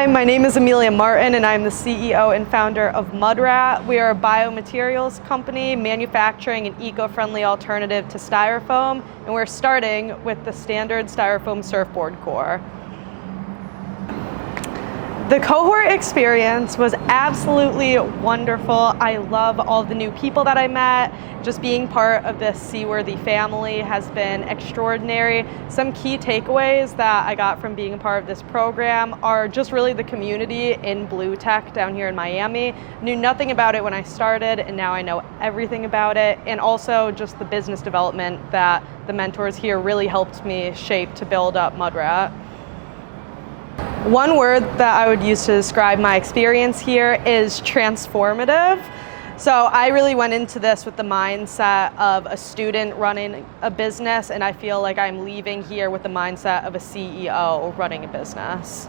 Hi, my name is Amelia Martin and I'm the CEO and founder of Mudrat. We are a biomaterials company manufacturing an eco-friendly alternative to styrofoam, and we're starting with the standard styrofoam surfboard core. The Cohort experience was absolutely wonderful. I love all the new people that I met. Just being part of this Seaworthy family has been extraordinary. Some key takeaways that I got from being a part of this program are just really the community in blue tech down here in Miami. Knew nothing about it when I started, and now I know everything about it. And also just the business development that the mentors here really helped me shape to build up Mudrat. One word that I would use to describe my experience here is transformative. So I really went into this with the mindset of a student running a business, and I feel like I'm leaving here with the mindset of a CEO running a business.